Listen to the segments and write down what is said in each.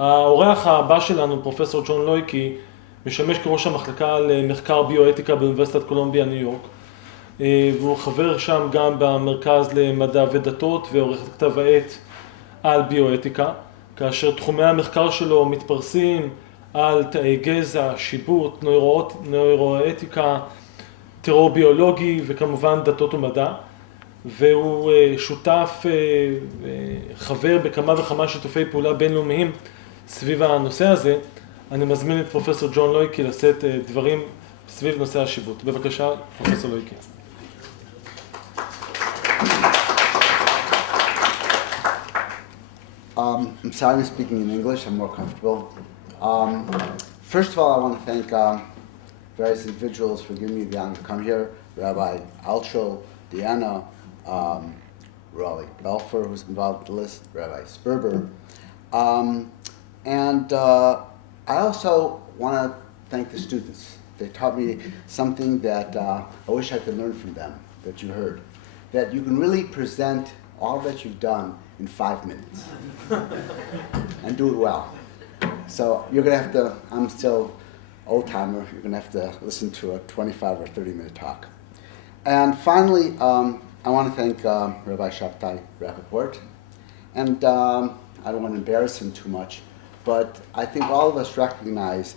האורח הבא שלנו, פרופסור ג'ון לויקי, משמש כראש המחלקה למחקר ביואתיקה באוניברסיטת קולומביה, ניו יורק. והוא חבר שם גם במרכז למדע ודתות ועורך את כתב העת על ביואתיקה, כאשר תחומי המחקר שלו מתפרסים על תאי גזע, שיבוט, נוירואתיקה, טרור ביולוגי וכמובן דתות ומדע. והוא שותף, חבר בכמה וכמה שיתופי פעולה בינלאומיים סביב הנושא הזה. אני מזמין את פרופסור ג'ון לויקי לשאת דברים סביב נושא השיבוט. בבקשה, פרופסור לויקי. I'm sorry I'm speaking in English, I'm more comfortable. First of all, I want to thank various individuals for giving me the honor to come here. Rabbi Altschul, Deanna, Rabbi Belfer, who's involved in the list, Rabbi Sperber. And I also want to thank the students. They taught me something that I wish I could learn from them, that you heard. That you can really present all that you've done in 5 minutes and do it well. So you're going to have to, I'm still old timer, you're going to have to listen to a 25 or 30 minute talk. And finally, I want to thank Rabbi Shabtai Rappaport. And I don't want to embarrass him too much, but I think all of us recognize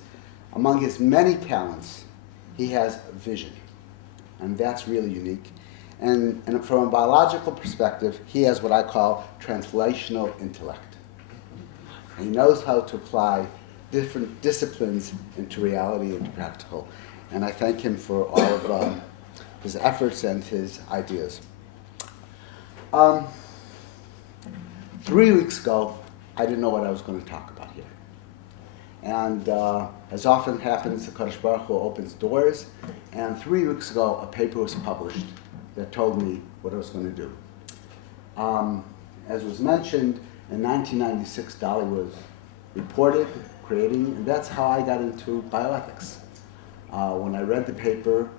among his many talents, he has vision. And that's really unique. And from a biological perspective, he has what I call translational intellect. And he knows how to apply different disciplines into reality and practical. And I thank him for all of his efforts and his ideas. 3 weeks ago, I didn't know what I was going to talk about here. And as often happens, the Kadosh Baruch Hu opens doors. And 3 weeks ago, a paper was published that told me what I was going to do. As was mentioned, in 1996, Dolly was reported, creating, and that's how I got into bioethics. When I read the paper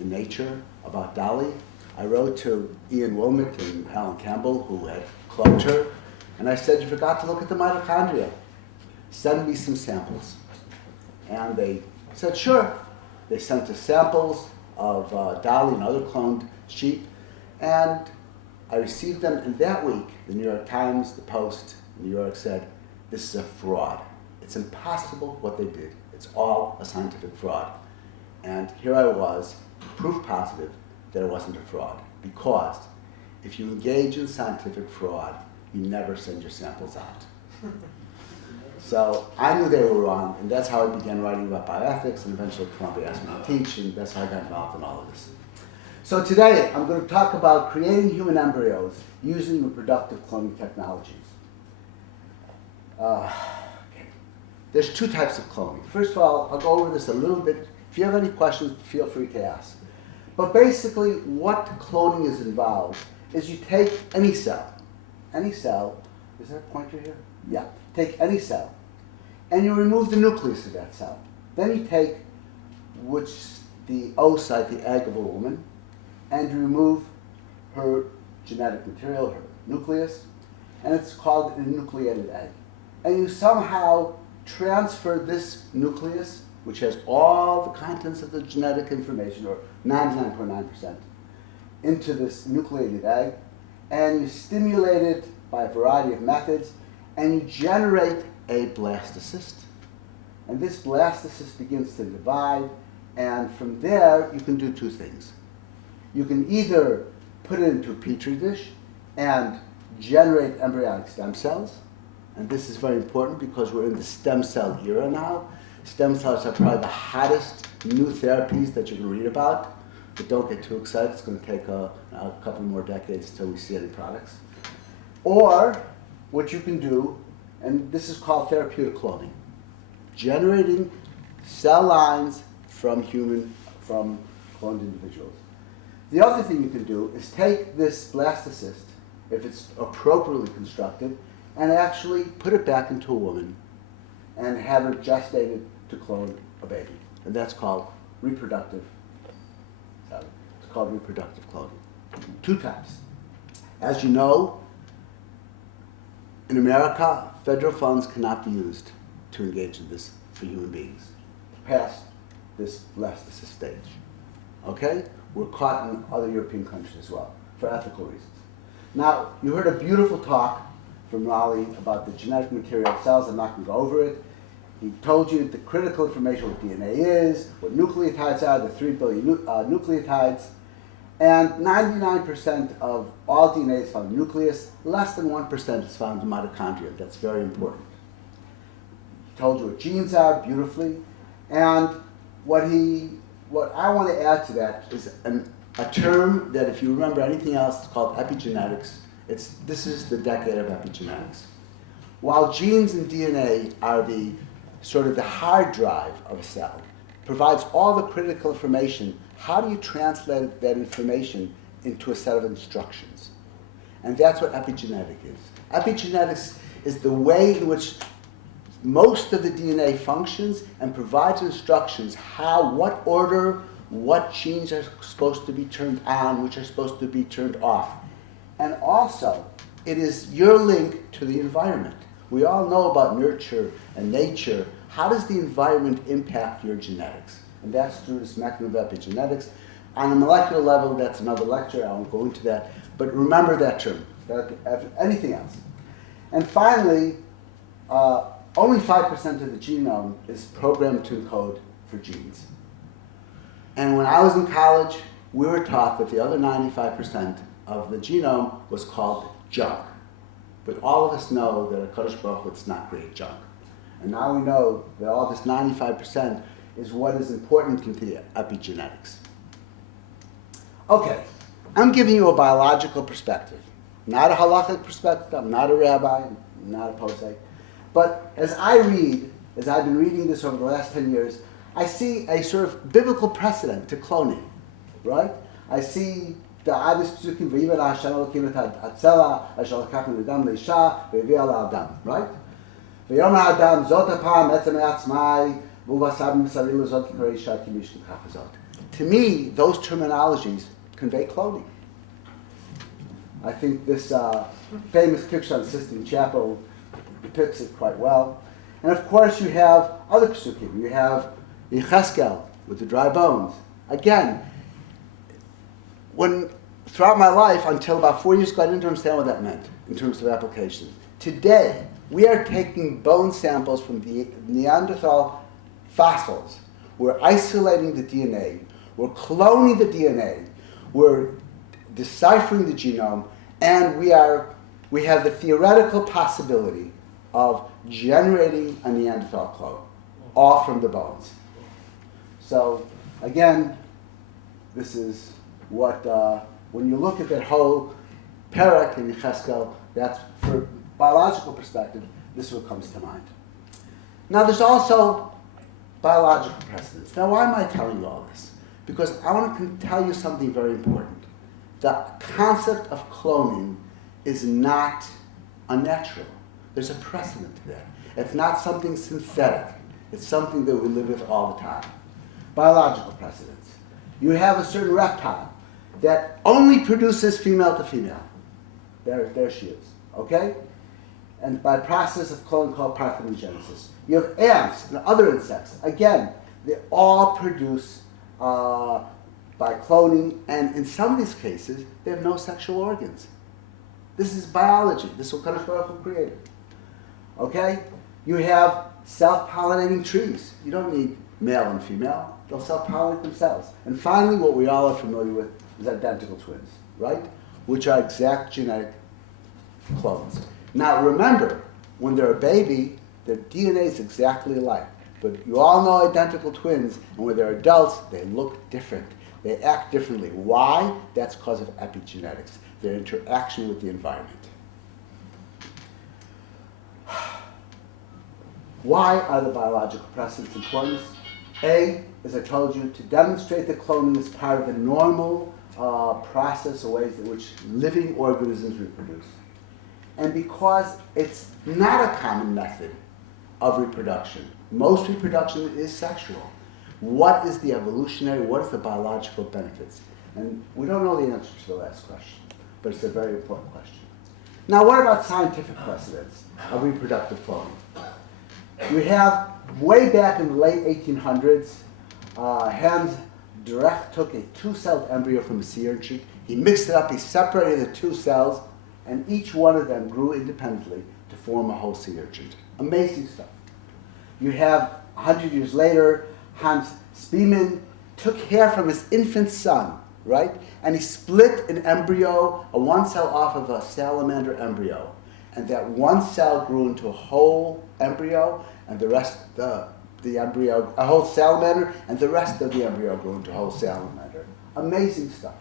in Nature about Dolly, I wrote to Ian Wilmot and Alan Campbell, who had cloned her, and I said, you forgot to look at the mitochondria. Send me some samples. And they said, sure. They sent us samples of Dolly and other cloned sheep, and I received them, and that week, the New York Times, the Post, New York said, this is a fraud. It's impossible what they did. It's all a scientific fraud. And here I was, proof positive that it wasn't a fraud, because if you engage in scientific fraud, you never send your samples out. So I knew they were wrong, and that's how I began writing about bioethics, and eventually Columbia asked me to teach, and that's how I got involved in all of this. So today, I'm going to talk about creating human embryos using reproductive cloning technologies. There's 2 types of cloning. First of all, I'll go over this a little bit. If you have any questions, feel free to ask. But basically, what cloning is involved is you take any cell, is there a pointer here? Yeah. Take any cell, and you remove the nucleus of that cell. Then you take the oocyte, the egg of a woman, and you remove her genetic material, her nucleus, and it's called a nucleated egg. And you somehow transfer this nucleus, which has all the contents of the genetic information, or 99.9%, into this nucleated egg, and you stimulate it by a variety of methods, and you generate a blastocyst. And this blastocyst begins to divide, and from there you can do 2 things. You can either put it into a petri dish and generate embryonic stem cells, and this is very important because we're in the stem cell era now. Stem cells are probably the hottest new therapies that you can read about, but don't get too excited. It's going to take a couple more decades till we see any products. Or what you can do, and this is called therapeutic cloning, generating cell lines from cloned individuals. The other thing you can do is take this blastocyst, if it's appropriately constructed, and actually put it back into a woman and have her gestated to clone a baby. And that's called reproductive. It's called reproductive cloning. 2 types. As you know, in America, federal funds cannot be used to engage in this for human beings past this blastocyst stage. Okay? We're caught in other European countries as well for ethical reasons. Now, you heard a beautiful talk from Raleigh about the genetic material of cells. I'm not going to go over it. He told you the critical information what DNA is, what nucleotides are, the 3 billion nucleotides, and 99% of all DNA is found in the nucleus. Less than 1% is found in mitochondria. That's very important. He told you what genes are beautifully, and what I want to add to that is a term that, if you remember anything else, it's called epigenetics. This is the decade of epigenetics. While genes and DNA are the sort of the hard drive of a cell, provides all the critical information, how do you translate that information into a set of instructions? And that's what epigenetic is. Epigenetics is the way in which most of the DNA functions and provides instructions how, what order, what genes are supposed to be turned on, which are supposed to be turned off. And also, it is your link to the environment. We all know about nurture and nature. How does the environment impact your genetics? And that's through this mechanism of epigenetics. On a molecular level, that's another lecture. I won't go into that. But remember that term. Anything else? And finally, only 5% of the genome is programmed to encode for genes. And when I was in college, we were taught that the other 95% of the genome was called junk. But all of us know that HaKadosh Baruch Hu does not create junk. And now we know that all this 95% is what is important into the epigenetics. Okay, I'm giving you a biological perspective. Not a halachic perspective, I'm not a rabbi, I'm not a posek. But as I've been reading this over the last 10 years, I see a sort of biblical precedent to cloning, right? I see the obvious psukim, v'yivad Hashem Elokim et hatzela, asher lekach midam leisha, v'yivia la'adam, right? V'yomer Adam, zot hapam etzem e'atzmai, v'uvasab m'sari l'zot k'karei isha ki mishnu kachazot. To me, those terminologies convey cloning. I think this famous picture on Sistine Chapel depicts it quite well. And of course, you have other psukim. You have Yecheskel with the dry bones. Again, throughout my life, until about 4 years ago, I didn't understand what that meant in terms of application. Today, we are taking bone samples from the Neanderthal fossils. We're isolating the DNA. We're cloning the DNA. We're deciphering the genome. And we have the theoretical possibility of generating a Neanderthal clone, all from the bones. So, again, this is what, when you look at that whole parak in Yecheskel, that's, for biological perspective, this is what comes to mind. Now, there's also biological precedents. Now, why am I telling you all this? Because I want to tell you something very important. The concept of cloning is not unnatural. There's a precedent to that. It's not something synthetic. It's something that we live with all the time. Biological precedents. You have a certain reptile that only produces female to female. There she is, okay? And by process of cloning called parthenogenesis. You have ants and other insects. Again, they all produce by cloning, and in some of these cases, they have no sexual organs. This is biology. This is what Kadosh Baruch Hu created. Okay? You have self-pollinating trees. You don't need male and female. They'll self-pollinate themselves. And finally, what we all are familiar with is identical twins, right? Which are exact genetic clones. Now remember, when they're a baby, their DNA is exactly alike. But you all know identical twins, and when they're adults, they look different. They act differently. Why? That's because of epigenetics, their interaction with the environment. Why are the biological precedents important? A, as I told you, to demonstrate that cloning is part of the normal process or ways in which living organisms reproduce. And because it's not a common method of reproduction. Most reproduction is sexual. What is the evolutionary, what is the biological benefits? And we don't know the answer to the last question, but it's a very important question. Now, what about scientific precedents of reproductive cloning? We have, way back in the late 1800s, Hans Direct took a two-celled embryo from a sea urchin. He mixed it up, he separated the two cells, and each one of them grew independently to form a whole sea urchin. Amazing stuff. You have, 100 years later, Hans Spemann took hair from his infant son, right? And he split an embryo, a one cell off of a salamander embryo. And that one cell grew into a whole embryo, and the rest, the embryo, a whole salamander, and the rest of the embryo grew into a whole salamander. Amazing stuff.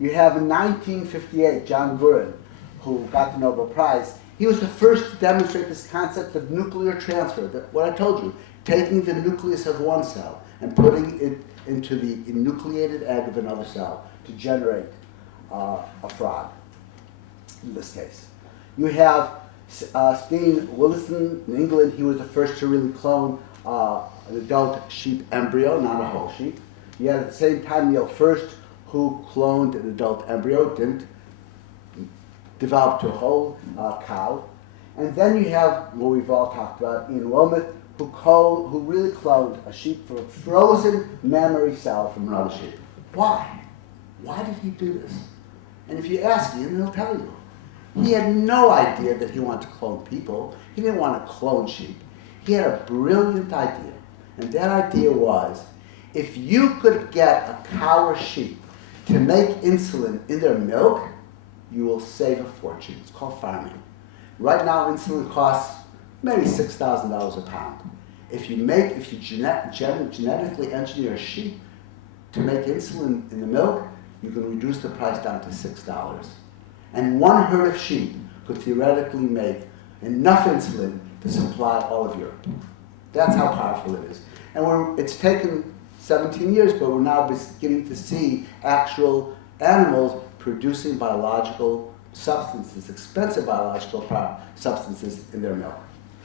You have in 1958, John Gurren, who got the Nobel Prize. He was the first to demonstrate this concept of nuclear transfer, what I told you, taking the nucleus of one cell and putting it into the enucleated egg of another cell to generate a frog, in this case. You have Steen Willison in England. He was the first to really clone an adult sheep embryo, not a whole sheep. You had at the same time Neil First, who cloned an adult embryo, didn't develop to a whole cow. And then you have what we've all talked about, Ian Wilmot, who really cloned a sheep from a frozen mammary cell from another sheep. Why? Why did he do this? And if you ask him, he'll tell you. He had no idea that he wanted to clone people. He didn't want to clone sheep. He had a brilliant idea. And that idea was, if you could get a cow or sheep to make insulin in their milk, you will save a fortune. It's called farming. Right now, insulin costs maybe $6,000 a pound. If you genetically engineer a sheep to make insulin in the milk, you can reduce the price down to $6. And one herd of sheep could theoretically make enough insulin to supply all of Europe. That's how powerful it is. And it's taken 17 years, but we're now beginning to see actual animals producing biological substances, expensive biological substances in their milk.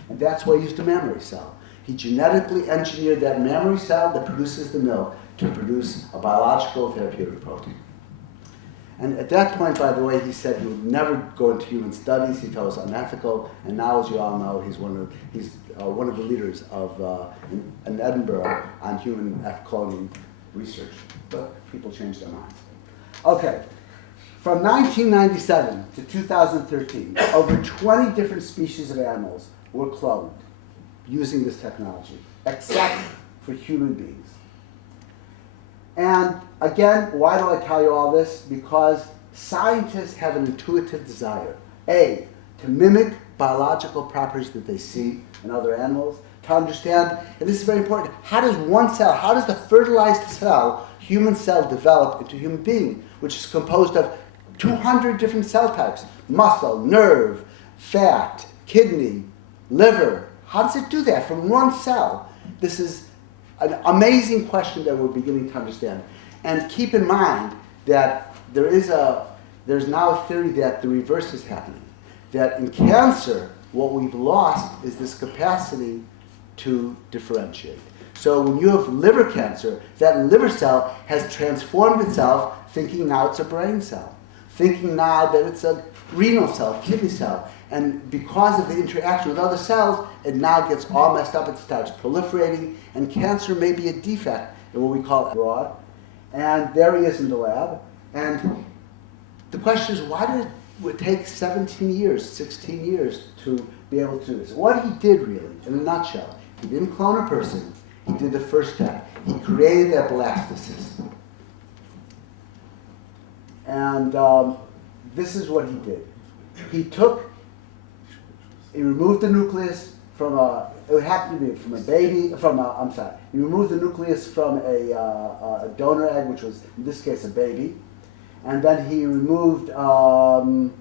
And that's why he used a mammary cell. He genetically engineered that mammary cell that produces the milk to produce a biological therapeutic protein. And at that point, by the way, he said he would never go into human studies. He thought it was unethical. And now, as you all know, he's one of the leaders of in Edinburgh on human cloning research. But people change their minds. Okay, from 1997 to 2013, over 20 different species of animals were cloned using this technology, except for human beings. And again, why do I tell you all this? Because scientists have an intuitive desire, A, to mimic biological properties that they see in other animals, to understand, and this is very important, how does one cell, how does the fertilized cell, human cell, develop into a human being, which is composed of 200 different cell types, muscle, nerve, fat, kidney, liver. How does it do that from one cell? This is an amazing question that we're beginning to understand. And keep in mind that there's now a theory that the reverse is happening. That in cancer, what we've lost is this capacity to differentiate. So when you have liver cancer, that liver cell has transformed itself, thinking now it's a brain cell, thinking now that it's a renal cell, kidney cell. And because of the interaction with other cells, it now gets all messed up. It starts proliferating, and cancer may be a defect in what we call broad. And there he is in the lab. And the question is, why did it take 17 years, 16 years to be able to do this? What he did really, in a nutshell, he didn't clone a person. He did the first step. He created that blastocyst. And this is what he did. He removed the nucleus from it happened to be from a baby, he removed the nucleus from a donor egg, which was, in this case, a baby. And then he removed, from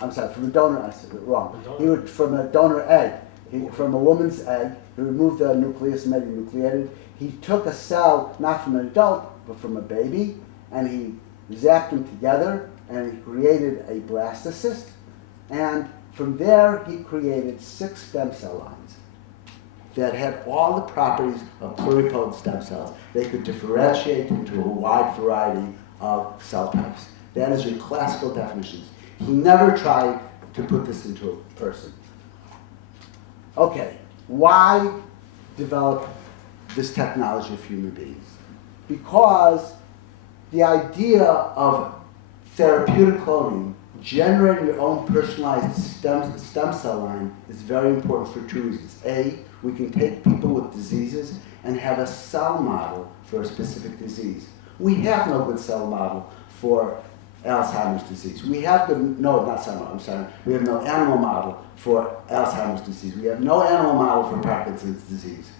a donor, I said it wrong. From a donor egg, from a woman's egg, he removed the nucleus and made it nucleated. He took a cell, not from an adult, but from a baby, and he zapped them together, and he created a blastocyst. And from there, he created 6 stem cell lines that had all the properties of pluripotent stem cells. They could differentiate into a wide variety of cell types. That is your classical definitions. He never tried to put this into a person. Okay, why develop this technology of human beings? Because the idea of therapeutic cloning, generating your own personalized stem cell line, is very important for two reasons. A, we can take people with diseases and have a cell model for a specific disease. We have no good cell model for Alzheimer's disease. We have we have no animal model for Alzheimer's disease. We have no animal model for Parkinson's disease.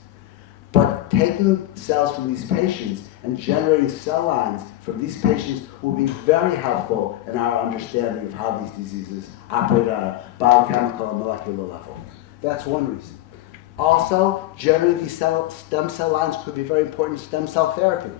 But taking cells from these patients and generating cell lines from these patients will be very helpful in our understanding of how these diseases operate on a biochemical and molecular level. That's one reason. Also, generating these stem cell lines could be very important in stem cell therapy.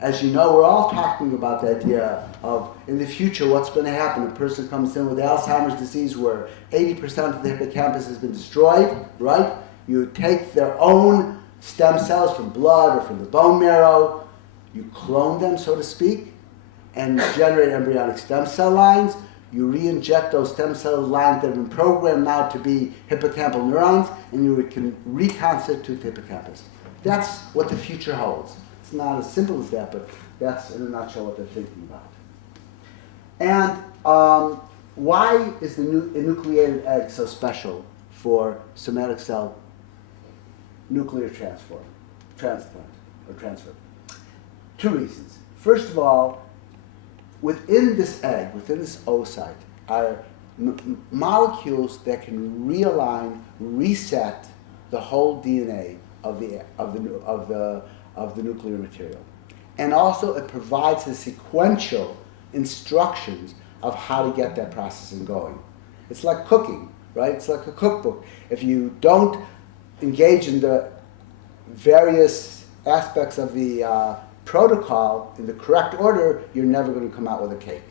As you know, we're all talking about the idea of, in the future, what's going to happen. A person comes in with Alzheimer's disease where 80% of the hippocampus has been destroyed, right? You take their own stem cells from blood or from the bone marrow, you clone them, so to speak, and generate embryonic stem cell lines. You re-inject those stem cell lines that have been programmed now to be hippocampal neurons, and you can reconstitute the hippocampus. That's what the future holds. It's not as simple as that, but that's in a nutshell what they're thinking about. And why is the enucleated egg so special for somatic cell nuclear transfer? Two reasons. First of all, within this egg, within this oocyte, are molecules that can realign, reset the whole DNA of the nuclear material. And also it provides the sequential instructions of how to get that processing going. It's like cooking, right? It's like a cookbook. If you don't engage in the various aspects of the protocol in the correct order, you're never going to come out with a cake.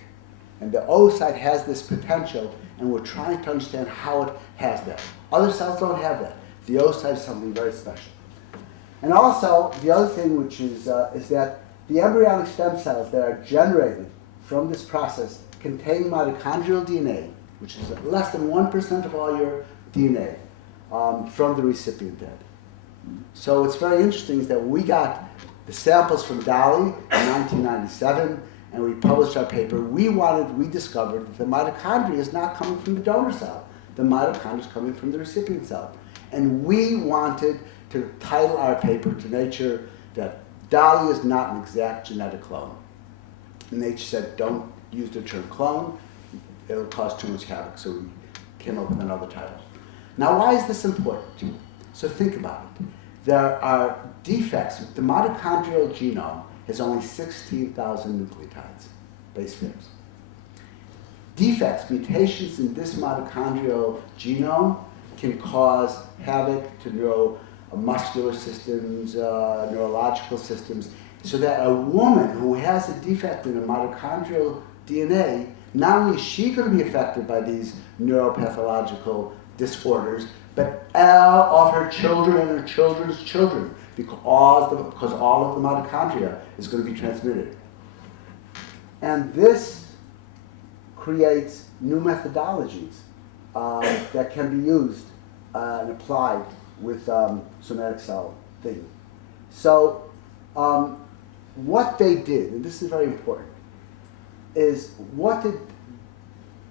And the oocyte has this potential, and we're trying to understand how it has that. Other cells don't have that. The oocyte is something very special. And also, the other thing which is that the embryonic stem cells that are generated from this process contain mitochondrial DNA, which is less than 1% of all your DNA from the recipient egg. So it's very interesting is that we got the samples from Dolly in 1997, and we published our paper. We discovered that the mitochondria is not coming from the donor cell. The mitochondria is coming from the recipient cell. And we wanted to title our paper to Nature that Dolly is not an exact genetic clone. And Nature said, don't use the term clone, it'll cause too much havoc, so we came up with another title. Now, why is this important? So think about it. There are defects. The mitochondrial genome has only 16,000 nucleotides, base pairs. Defects, mutations in this mitochondrial genome can cause havoc to neuromuscular systems, neurological systems, so that a woman who has a defect in her mitochondrial DNA, not only is she going to be affected by these neuropathological disorders, but all of her children and her children's children, because all of the mitochondria is going to be transmitted. And this creates new methodologies that can be used and applied with somatic cell thing. So what they did, and this is very important, is what did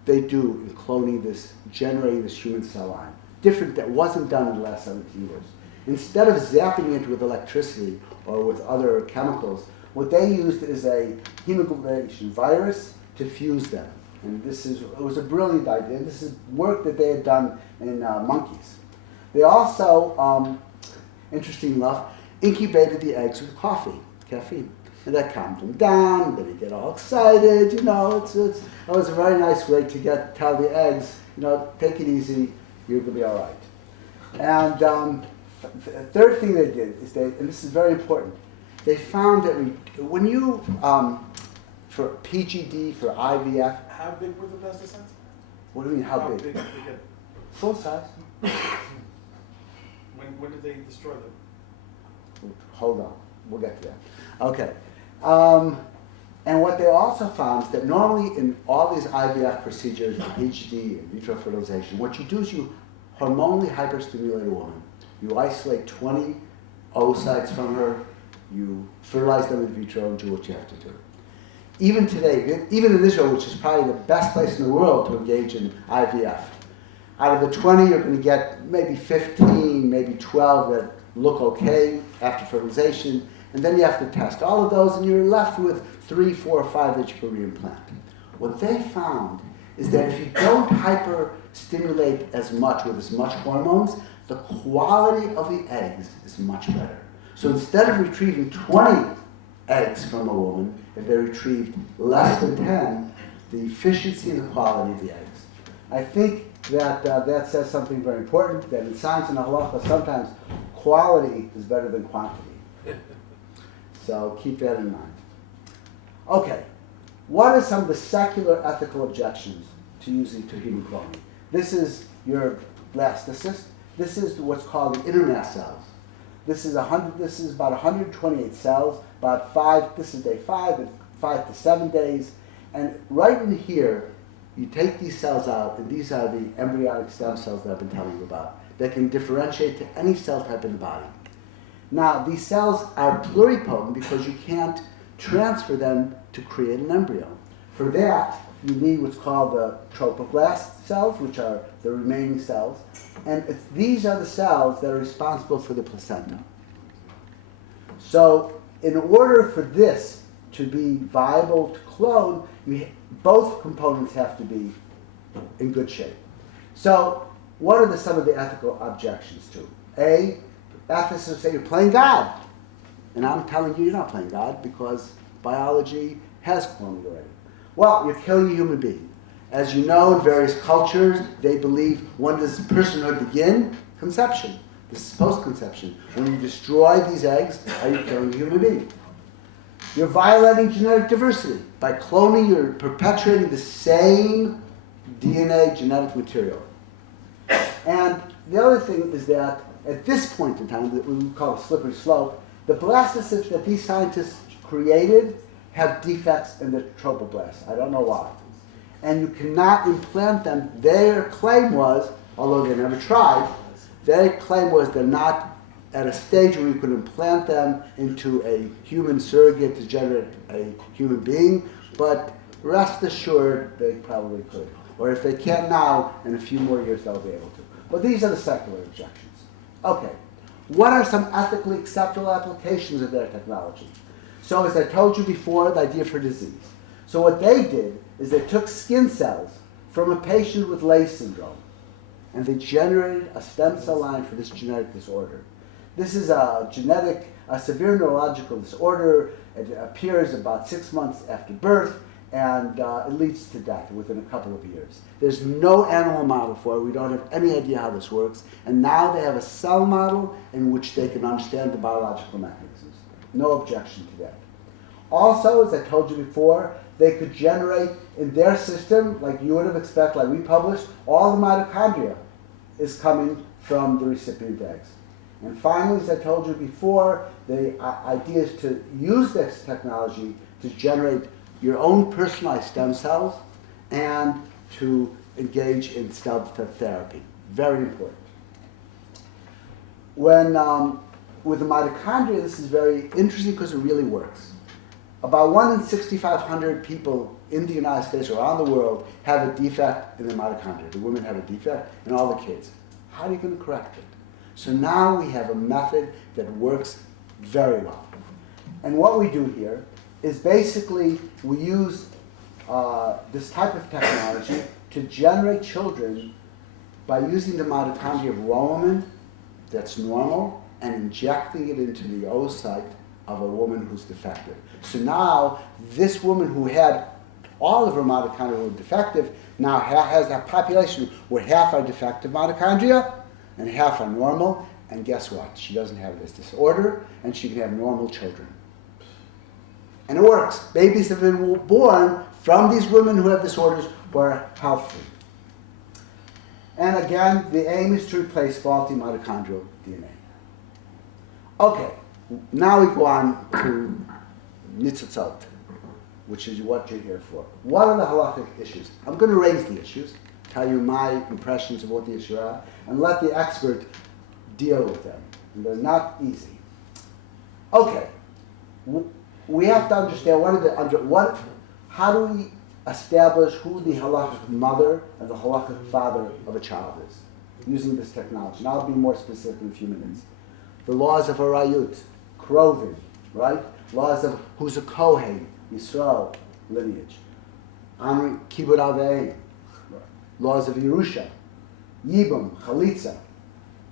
they do in cloning this, generating this human cell line? Different that wasn't done in the last 17 years. Instead of zapping it with electricity or with other chemicals, what they used is a hemoglobination virus to fuse them. And it was a brilliant idea. This is work that they had done in monkeys. They also, interesting enough, incubated the eggs with caffeine. And that calmed them down, then you get all excited, it was a very nice way to tell the eggs, take it easy, you're going to be all right. And the third thing they did is and this is very important, they found that when you, for PGD, for IVF. How big were the pesticides? What do you mean, how big? How big did they get? Full size. When did they destroy them? Hold on, we'll get to that. Okay. And what they also found is that normally in all these IVF procedures, HD and vitro fertilization, what you do is you hormonally hyperstimulate a woman. You isolate 20 oocytes from her, you fertilize them in vitro and do what you have to do. Even today, even in Israel, which is probably the best place in the world to engage in IVF, out of the 20, you're going to get maybe 15, maybe 12 that look okay after fertilization, and then you have to test all of those, and you're left with 3, 4, or 5 that you can reimplant. What they found is that if you don't hyper-stimulate as much with as much hormones, the quality of the eggs is much better. So instead of retrieving 20 eggs from a woman, if they retrieved less than 10, the efficiency and the quality of the eggs. I think that that says something very important, that in science and halacha, sometimes quality is better than quantity. So keep that in mind. Okay, what are some of the secular ethical objections to using to human cloning? This is your blastocyst. This is what's called the inner mast cells. This is about 128 cells, about 5, this is day 5, and 5 to 7 days. And right in here, you take these cells out, and these are the embryonic stem cells that I've been telling you about, that can differentiate to any cell type in the body. Now, these cells are pluripotent because you can't transfer them to create an embryo. For that, you need what's called the trophoblast cells, which are the remaining cells. And these are the cells that are responsible for the placenta. So in order for this to be viable to clone, both components have to be in good shape. So what are some of the ethical objections to? A, ethicists say you're playing God. And I'm telling you, you're not playing God because biology has cloning already. Well, you're killing a human being. As you know, in various cultures, they believe when does personhood begin? Conception. This is post-conception. When you destroy these eggs, are you killing a human being? You're violating genetic diversity. By cloning, you're perpetuating the same DNA genetic material. And the other thing is that at this point in time, that we call a slippery slope, the blastocysts that these scientists created have defects in the trophoblasts. I don't know why. And you cannot implant them. Their claim was, although they never tried, their claim was they're not at a stage where you can implant them into a human surrogate to generate a human being, but rest assured they probably could. Or if they can't now, in a few more years they'll be able to. But these are the secular objections. Okay, what are some ethically acceptable applications of their technology? So as I told you before, the idea for disease. So what they did is they took skin cells from a patient with Leigh syndrome, and they generated a stem cell line for this genetic disorder. This is a severe neurological disorder. It appears about 6 months after birth, and it leads to death within a couple of years. There's no animal model for it. We don't have any idea how this works. And now they have a cell model in which they can understand the biological mechanisms. No objection to that. Also, as I told you before, they could generate in their system, like you would have expected, like we published, all the mitochondria is coming from the recipient eggs. And finally, as I told you before, the idea is to use this technology to generate your own personalized stem cells and to engage in cell therapy. Very important. When, with the mitochondria, this is very interesting because it really works. About 1 in 6,500 people in the United States or around the world have a defect in their mitochondria. The women have a defect and all the kids. How are you going to correct it? So now we have a method that works very well. And what we do here is basically we use this type of technology to generate children by using the mitochondria of a woman that's normal and injecting it into the oocyte of a woman who's defective. So now this woman who had all of her mitochondria were defective now has a population where half are defective mitochondria and half are normal, and guess what? She doesn't have this disorder, and she can have normal children. And it works. Babies have been born from these women who have disorders who are healthy. And again, the aim is to replace faulty mitochondrial DNA. Okay, now we go on to Nitzotzot. which is what you're here for. What are the halakhic issues? I'm going to raise the issues, tell you my impressions of what the issues are, and let the expert deal with them. And they're not easy. Okay, we have to understand how do we establish who the halakhic mother and the halakhic father of a child is using this technology. And I'll be more specific in a few minutes. The laws of arayut, krovim, right? Laws of who's a kohen, Yisrael lineage. Honoring kibbud aveim, laws of Yerusha, yibum, chalitza.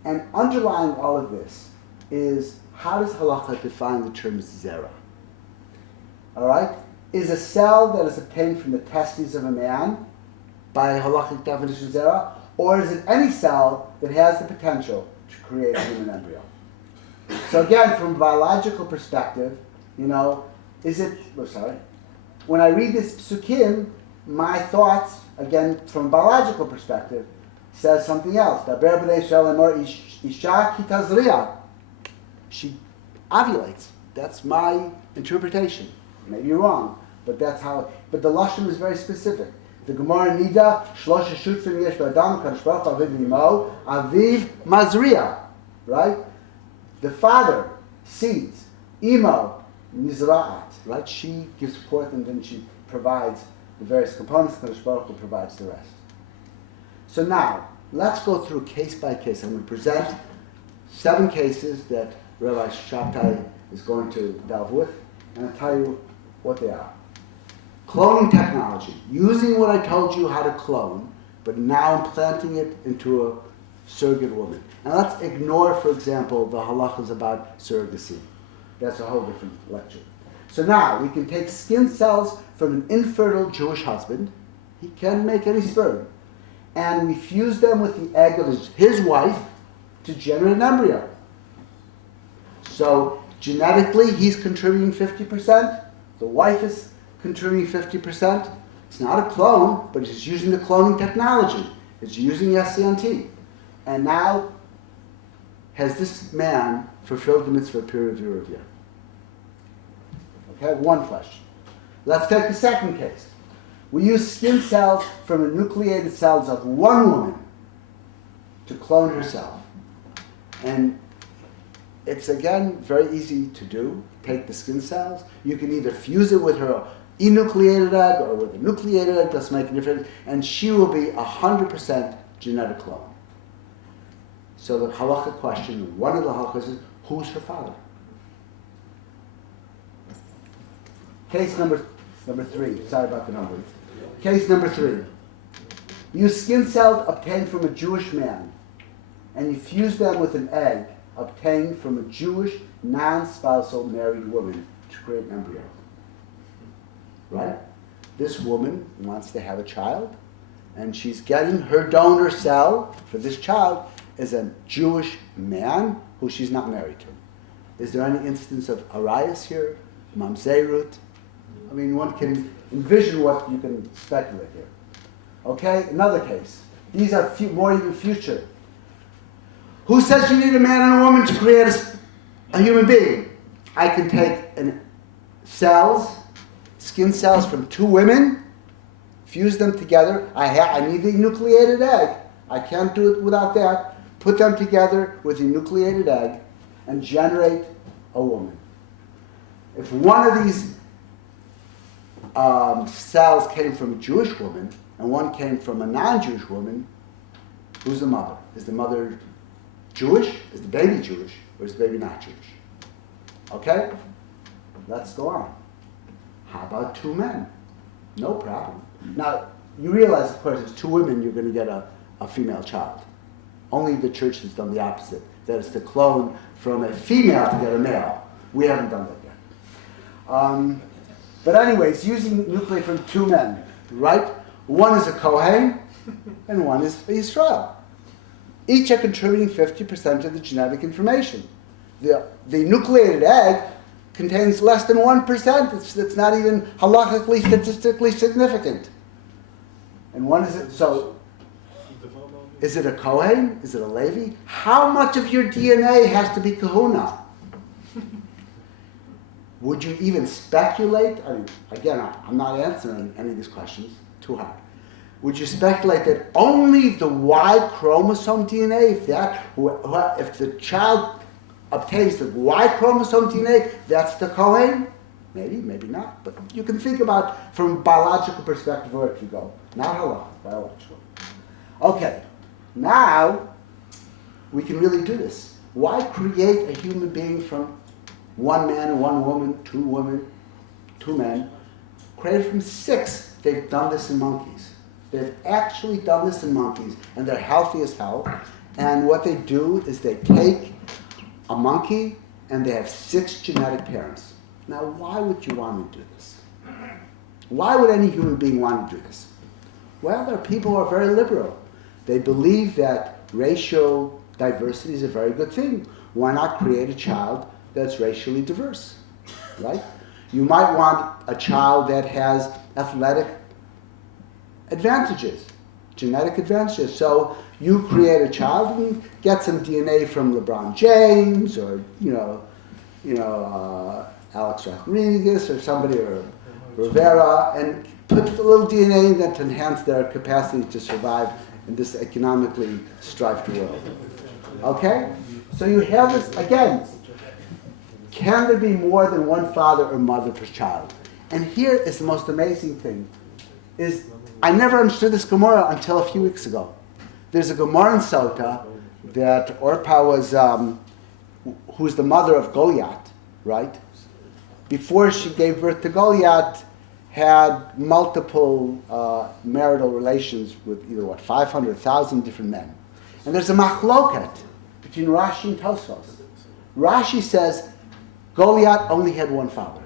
And underlying all of this is how does halakha define the term zera? All right? Is a cell that is obtained from the testes of a man by halakhic definition zera, or is it any cell that has the potential to create a human embryo? So again, from a biological perspective, when I read this psukim, my thoughts, again, from a biological perspective, says something else. She ovulates. That's my interpretation. Maybe you're wrong, but that's how. But the lashon is very specific. The Gemara Nida Shlosha Shutfim Yesh B'Adam Kadosh Baruch Hu Aviv Imo Aviv Mazriya, right? The father seeds, Imo Mizra'at, right? She gives forth and then she provides the various components. Kadosh Baruch Hu provides the rest. So now let's go through case by case. I'm going to present 7 cases that Rabbi Shabtai is going to delve with, and I'll tell you what they are. Cloning technology, using what I told you how to clone, but now implanting it into a surrogate woman. Now let's ignore, for example, the halachas about surrogacy. That's a whole different lecture. So now we can take skin cells from an infertile Jewish husband. He can't make any sperm. And we fuse them with the egg of his wife to generate an embryo. So genetically, he's contributing 50%. The wife is contributing 50%. It's not a clone, but it's using the cloning technology. It's using SCNT. And now, has this man fulfilled the mitzvah of peer review? Okay, one question. Let's take the second case. We use skin cells from the nucleated cells of one woman to clone herself. And it's, again, very easy to do. Take the skin cells. You can either fuse it with her enucleated egg or with a nucleated egg, doesn't make a difference, and she will be 100% genetic clone. So the halakha question, one of the halakhas is, who's her father? Case number 3. Sorry about the number. Case number 3. Use skin cells obtained from a Jewish man, and you fuse them with an egg obtained from a Jewish non-spousal married woman to create an embryo. Right? This woman wants to have a child, and she's getting her donor cell for this child is a Jewish man who she's not married to. Is there any instance of arayas here? Mamzerut? I mean, one can envision what you can speculate here. Okay, another case. These are more even future. Who says you need a man and a woman to create a human being? I can take skin cells from 2 women, fuse them together. I need the nucleated egg. I can't do it without that. Put them together with the nucleated egg and generate a woman. If one of these cells came from a Jewish woman and one came from a non-Jewish woman, who's the mother? Is the mother Jewish? Is the baby Jewish? Or is the baby not Jewish? Okay? Let's go on. How about 2 men? No problem. Now, you realize, of course, it's 2 women, you're going to get a female child. Only the church has done the opposite. That is to clone from a female to get a male. We haven't done that yet. But anyways, using nuclei from 2 men, right? One is a Kohen, and one is Israel. Each are contributing 50% of the genetic information. The nucleated egg contains less than 1%. It's not even halakhically, statistically significant. And one is it, so is it a Kohen? Is it a Levi? How much of your DNA has to be kahuna? Would you even speculate? I mean, again, I'm not answering any of these questions, too hard. Would you speculate that only the Y chromosome DNA, if the child obtains the Y chromosome DNA, that's the Kohen? Maybe, maybe not. But you can think about, from a biological perspective, where it you go. Not halakha, biological. Okay, now we can really do this. Why create a human being from one man and one woman, two men? Created from 6. They've done this in monkeys. They've actually done this in monkeys, and they're healthy as hell. And what they do is they take a monkey, and they have 6 genetic parents. Now, why would you want to do this? Why would any human being want to do this? Well, there are people who are very liberal. They believe that racial diversity is a very good thing. Why not create a child that's racially diverse, right? You might want a child that has athletic advantages, genetic advantages. So you create a child and get some DNA from LeBron James or, Alex Rodriguez or somebody, or Rivera, and put a little DNA in that to enhance their capacity to survive in this economically strived world. Okay? So you have this, again, can there be more than one father or mother per child? And here is the most amazing thing, is I never understood this Gemara until a few weeks ago. There's a Gemara in Sota that Orpah was, who's the mother of Goliath, right? Before she gave birth to Goliath, had multiple marital relations with either 500,000 different men. And there's a machloket between Rashi and Tosfos. Rashi says Goliath only had one father.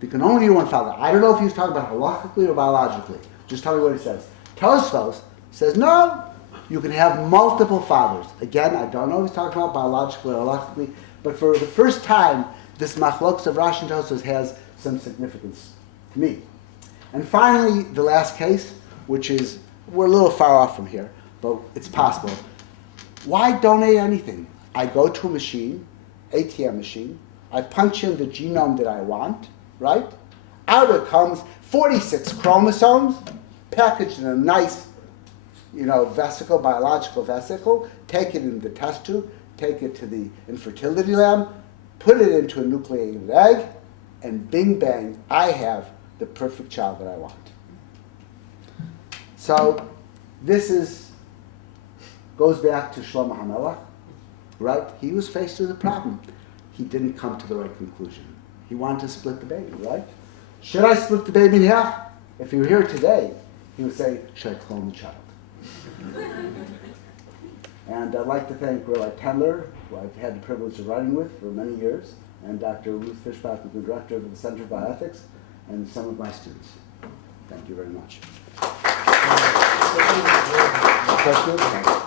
There can only be one father. I don't know if he was talking about halachically or biologically. Just tell me what he says. Tosfos says no, you can have multiple fathers. Again, I don't know if he's talking about biologically or halachically, but for the first time, this machlokas of Rashi and Tosfos has some significance to me. And finally, the last case, which is, we're a little far off from here, but it's possible. Why donate anything? I go to a machine, ATM machine, I punch in the genome that I want, right? Out it comes 46 chromosomes, packaged in a nice, vesicle, biological vesicle, take it in the test tube, take it to the infertility lab, put it into a nucleated egg, and bing bang, I have the perfect child that I want. So this goes back to Shlomo HaMelech, right? He was faced with a problem. He didn't come to the right conclusion. He wanted to split the baby, right? Should I split the baby in half? If he were here today, he would say, should I clone the child? And I'd like to thank Rabbi Tendler, who I've had the privilege of writing with for many years, and Dr. Ruth Fishbach, the director of the Center for Bioethics, and some of my students. Thank you very much. Questions?